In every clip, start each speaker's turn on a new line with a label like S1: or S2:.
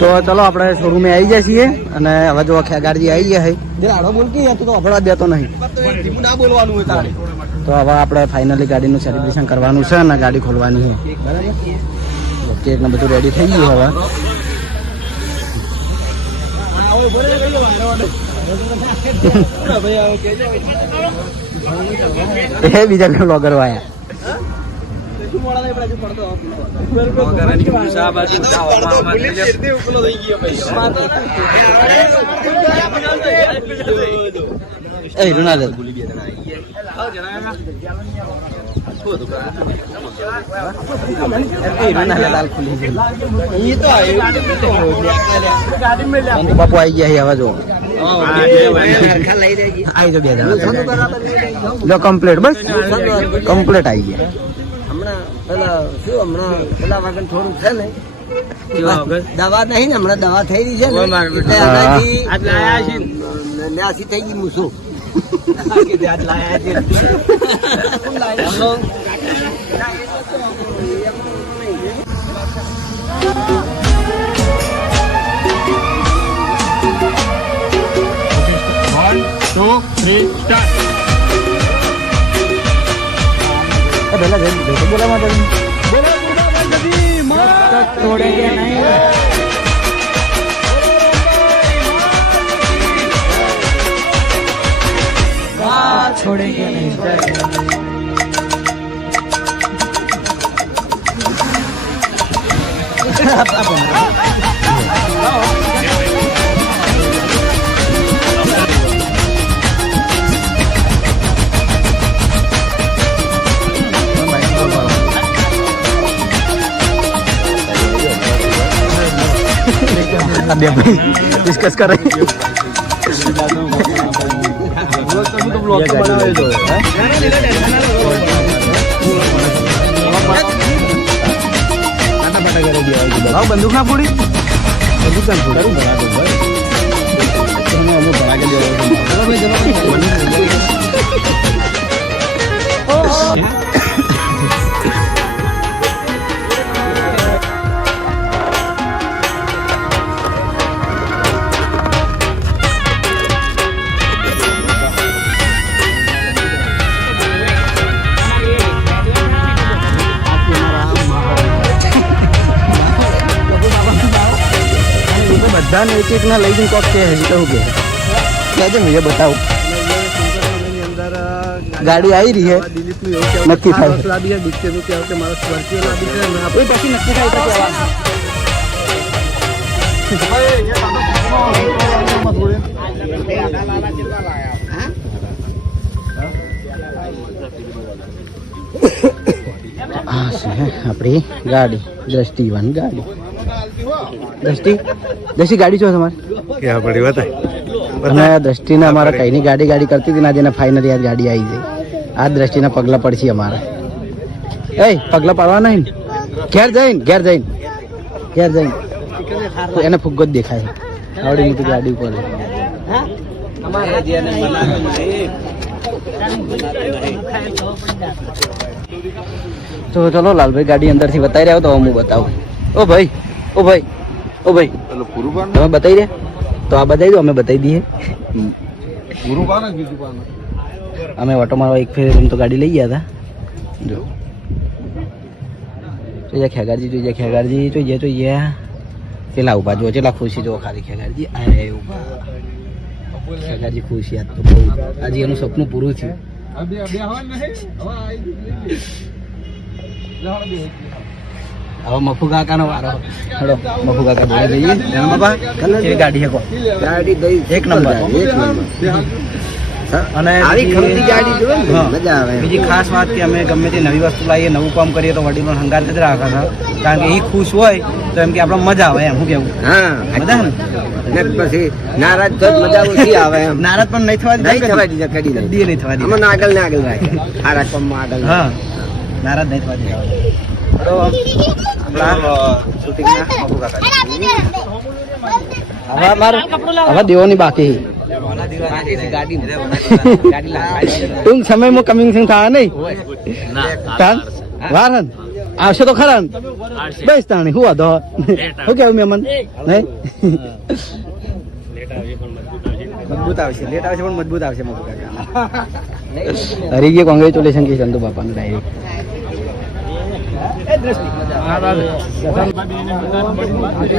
S1: તો ચલો આપણે શોરૂમે આવી જાય છીએ અને હવે જો ખેગારજી આવી ગયા છે. આડો બોલકી હતું તો અભડા દેતો નહીં.
S2: ના બોલવાનું હોય તારે.
S1: તો હવે આપણે ફાઇનલી ગાડીનું સેલિબ્રેશન કરવાનું છે અને ગાડી ખોલવાની છે. બરાબર કેક ને બધું રેડી થઈ ગયું હવે. એ બીજા બ્લોગર આયા એ રૂના દે એ રૂના દે લાલ ખુલી છે
S2: એ તો
S1: અંકુ બાપુ આવી ગયા હવે જો આવી જો બે કમ્પ્લીટ બસ કમ્પ્લેટ આવી ગયા
S2: પેલા શું હમણાં પેલા વાગન થોડું છે ને? દવા નહીં ને હમણાં દવા થઈ રહી છે ને એટલે આનાથી ન્યાસી થઈ ગઈ મૂસો
S1: ए भैया भेज भेज बोला माता जी बोला दुर्गा माता जी। माँ तोड़ेंगे नहीं छोड़ेंगे नहीं अब अब આ બે ભાઈ ડિસ્કસ કરે ભાવ બંદૂક ના ફોડી બંદૂક ના ફોડી બધાને એક એક ના લઈ જઈને કોક કે હજી કહું. કે કહેજે મેં બતાવું. ગાડી આવી રહી છે નક્કી થાય પછી નક્કી થાય આપણી ગાડી દ્રષ્ટિવાન ગાડી. દ્રષ્ટિ દ્રષ્ટિ ગાડી છો તમારે?
S3: ક્યાં પડી બતાય.
S1: અને દ્રષ્ટિને અમારે કઈની ગાડી ગાડી કરતી હતી ને આજે ફાઇનલી આ ગાડી આવી ગઈ. આ દ્રષ્ટિના પગલા પડશે અમારે. એ પગલા પાડવાના નહીં? ઘેર જઈને ઘેર જઈને. ઘેર જઈને. એને ફુગ્ગો જ દેખાય. આવડી મોટી ગાડી ઉપર. તો ચલો લાલભાઈ ગાડી અંદરથી બતાવી રહ્યો તો હું બતાવું. ઓ ભાઈ ઓ ભાઈ ઓ ભાઈ
S3: એટલે પૂરું પાન
S1: તમે બતાવી દે તો આ બતાવી દો અમે બતાવી દઈએ
S3: પૂરું પાન બીજું પાન
S1: અમે ઓટો મારવા એક ફેર એમ તો ગાડી લઈ ગયા હતા જો જોઈએ ખેગારજી જોઈએ ખેગારજી જોઈએ જોઈએ પેલા ઊભા જો ચેલા ખુશી જો ખાલી ખેગારજી અરે ઊભા ખેગારજી ખુશી આજ તો બહુ આજે એનું સપનું પૂરું થયું હવે મફુ કાકાનો વારો. હેડો મફુ કાકા જોડે જઈએ બાપા કેવી ગાડી છે કો
S2: ગાડી ભાઈ
S1: એક નંબર.
S2: એક નંબર.
S1: અને
S2: આવી
S1: બીજી-
S2: ગાડી જોવે ને મજા આવે.
S1: બીજી ખાસ વાત કે અમે ગમે તે નવી વસ્તુ લાવીએ નવું કામ કરીએ તો વડીલો હંગાત જ રાખે છે કારણ કે એ ખુશ હોય તો એમ કે આપણે મજા આવે એમ હું કેવું?
S2: હા
S1: બધા ને?
S2: ને પછી નારાજ તો મજા ઓછી આવે એમ.
S1: નારાજ પણ નહીં થવા
S2: નહીં થવા દીધા કરી દે
S1: નહીં. થવા દીધા.
S2: અમને આગળ ને આગળ રાખે. સારા પણ આગળ
S1: હા. નારાજ નહીં થવા દીધા. હવે અમારે હવે દેવોની બાકી. ટૂંક સમયમાં કમિંગ સિંગ થવા નહીં વારન આવશે તો ખરા બેસ તાણી હું વાંધો. શું કેવું મેમન? નહીં?
S2: મજબૂત આવશે. લેટ આવશે પણ મજબૂત આવશે
S1: હરી ગયો કોંગ્રેચ્યુલેશન કે ચંદુ બાપાને ડાયરેક્ટ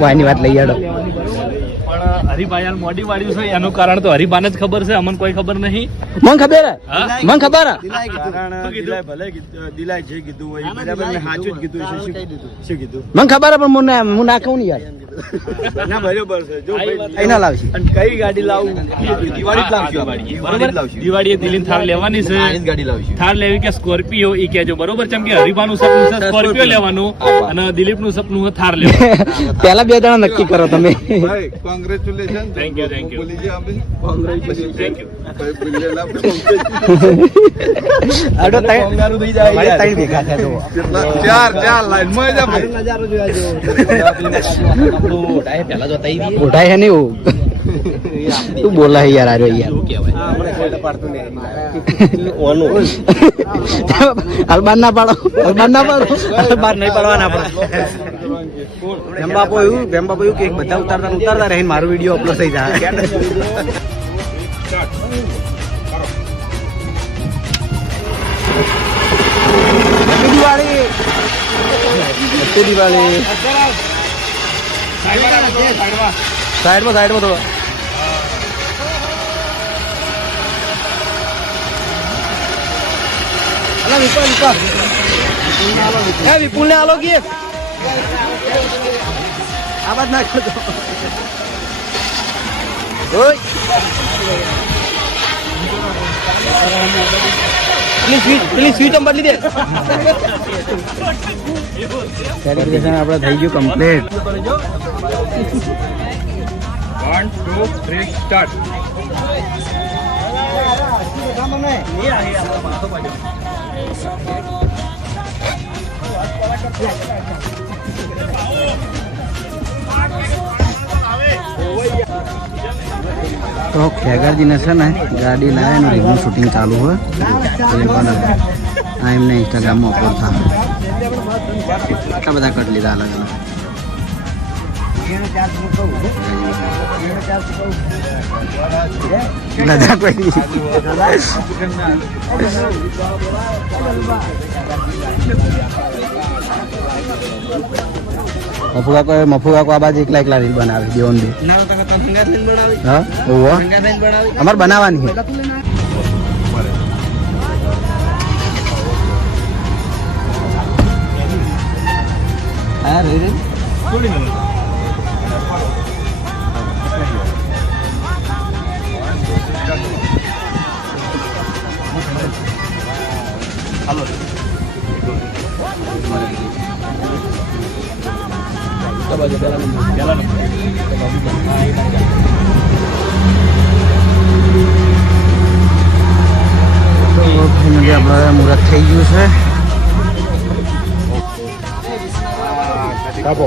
S1: વાયની વાત લઈ આડો
S4: હરિભાઈ મોડી વાળ્યું છે એનું કારણ તો હરિભાને જ ખબર છે અમને કોઈ ખબર નહીં.
S1: મને ખબર મને ખબર
S3: દિલાય જે કીધું હોય બરાબર ને સાચું જ કીધું છે શું શું કીધું?
S1: મને ખબર પણ મને હું ના કહું ને યાર.
S3: ના બરોબર છે. જો ભાઈ
S1: લાવશે.
S3: અને કઈ ગાડી લાવું? દિવાળી લાવશું. આપણે. દિવાળી. જ
S4: બરોબર દિવાળીએ દિલ્હી થાર લેવાની છે.
S3: ગાડી લાવશું.
S4: થાર લેવી કે સ્કોર્પિયો એ કેજો બરોબર? છે કે હરિભાનું સપનું છે સ્કોર્પિયો લેવાનું અને દિલીપનું સપનું થાર લેવાનું.
S1: પેલા બે જણા નક્કી કરો તમે.
S3: ભાઈ congratulation
S4: Thank you, thank you.
S3: Congratulation
S4: Thank you.
S3: ભાઈ બોલેલા
S1: આડો ત્રણ- મારે ત્રણ ભેગા થયા જુઓ.
S3: કેટલા ચાર ચાર લાઈન. માં જા ભાઈ
S2: નજારો જોયા જેવો.
S1: ઉઠાય છે ને એવું તું બોલા છે યાર આર્યો યાર. અલબાન ના પાડો. અલબાન ના પાડો. અલબાન નહીં પાડવાના આપણે ભેમબાપો એવું ભેમબાપો એવું કે બધા ઉતારતા ઉતારતા રહીને મારો વીડિયો અપલોડ થઈ જાય. દિવાળી. દિવાળી. સાઈડમાં સાઈડમાં થોડો. વિપુલ વિપુલ. વિપુલ ને આલો કે આ બાદ નાખો તો. ઓય. પેલી સ્વીટ પેલી સ્વીટ બદલી દે. સેલિબ્રેશન આપણે થઈ ગયું complete
S4: one two three start
S1: તો ખેગરજીને છે ને ગાડી લાવે ને રીલનું શૂટિંગ ચાલુ હોય. એ લોકોને આ એમને ઇન્સ્ટાગ્રામમાં અપલોડ થાય. કેટલા બધા કટ લીધા અલગ અલગ. મફુકા કોઈ મફુકા કો આ બાજુ એકલા એકલા રીલ બનાવે દેવન બી હા? ઓહો અમારે બનાવવાની છે. હા રે રે તો ફાઇનલી આપણે મુહૂર્ત થઈ ગયું છે કાપો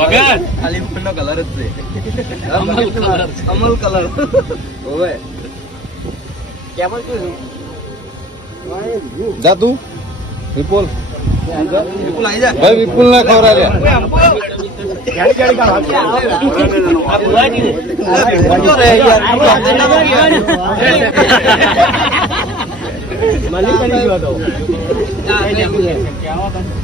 S4: વગર
S3: ખાલી ફૂલનો કલર જ છે
S4: અમલ કલર
S3: અમલ કલર ઓવે
S2: કેમ છું
S3: જા તું. વિપુલ. વિપુલ આઈ જા ભાઈ વિપુલ ના
S2: દિલા
S1: હા હોય. ચાલો
S2: તો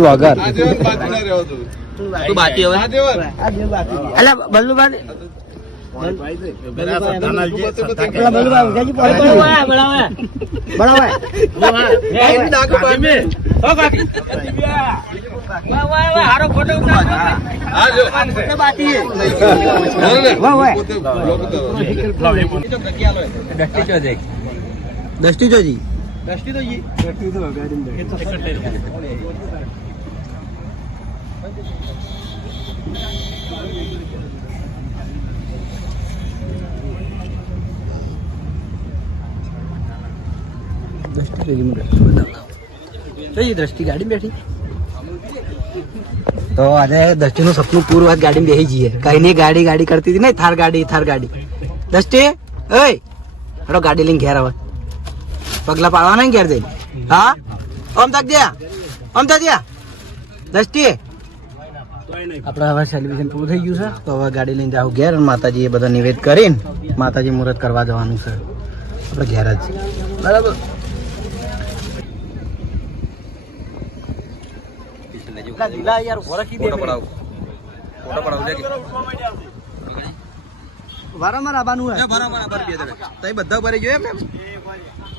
S1: vlogger.
S3: તું બાકી હવે
S2: તો જી પેલા બલ્લુભાઈ ઊંઘાજી પડે બરાબર વાહ વાહ
S1: દસ્તી દ્રષ્ટિ જોજી મને જોજી દ્રષ્ટિ ગાડી બેઠી. તો આજે દ્રષ્ટિનું સપનું પૂરું વાત ગાડીમાં બેસી જઈએ. કઈ નહીં ગાડી ગાડી કરતી હતી ને થાર ગાડી થાર ગાડી. દસ્ટી ઓય હડો ગાડી લઈને ઘેર આવે. પગલા પાડવાના ને ઘેર જઈને? હા? ઓમ તક દ્યા ઓમ તક દ્યા દ્રષ્ટિએ? આપણે હવે સેલિબ્રેશન પૂરું થઈ ગયું છે. તો હવે ગાડી લઈને જાવ ઘેર અને માતાજી એ બધા નિવેદ કરીને માતાજી મુહૂર્ત કરવા જવાનું છે. આપણે ઘેર જ બરાબર? વારંવાર આવવાનું હોય.
S3: બધા ભરી જોઈએ એમ?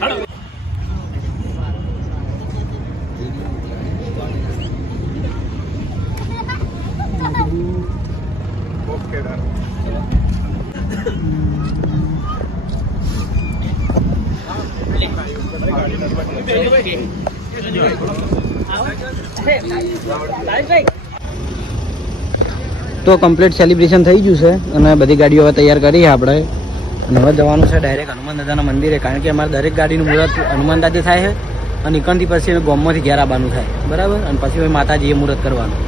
S1: હાડો કમ્પ્લીટ સેલિબ્રેશન થઈ ગયું છે અને બધી ગાડીઓ હવે તૈયાર કરી આપણે. અને હવે જવાનું છે ડાયરેક્ટ હનુમાન દાદાના મંદિરે, કારણ કે અમારે દરેક ગાડીનું મુહૂર્ત હનુમાન દાદા થાય છે અને ઇકનથી પછી ગોમમાંથી ઘેર આવવાનું થાય. બરાબર? અને પછી માતાજીએ મુહૂર્ત કરવાનું.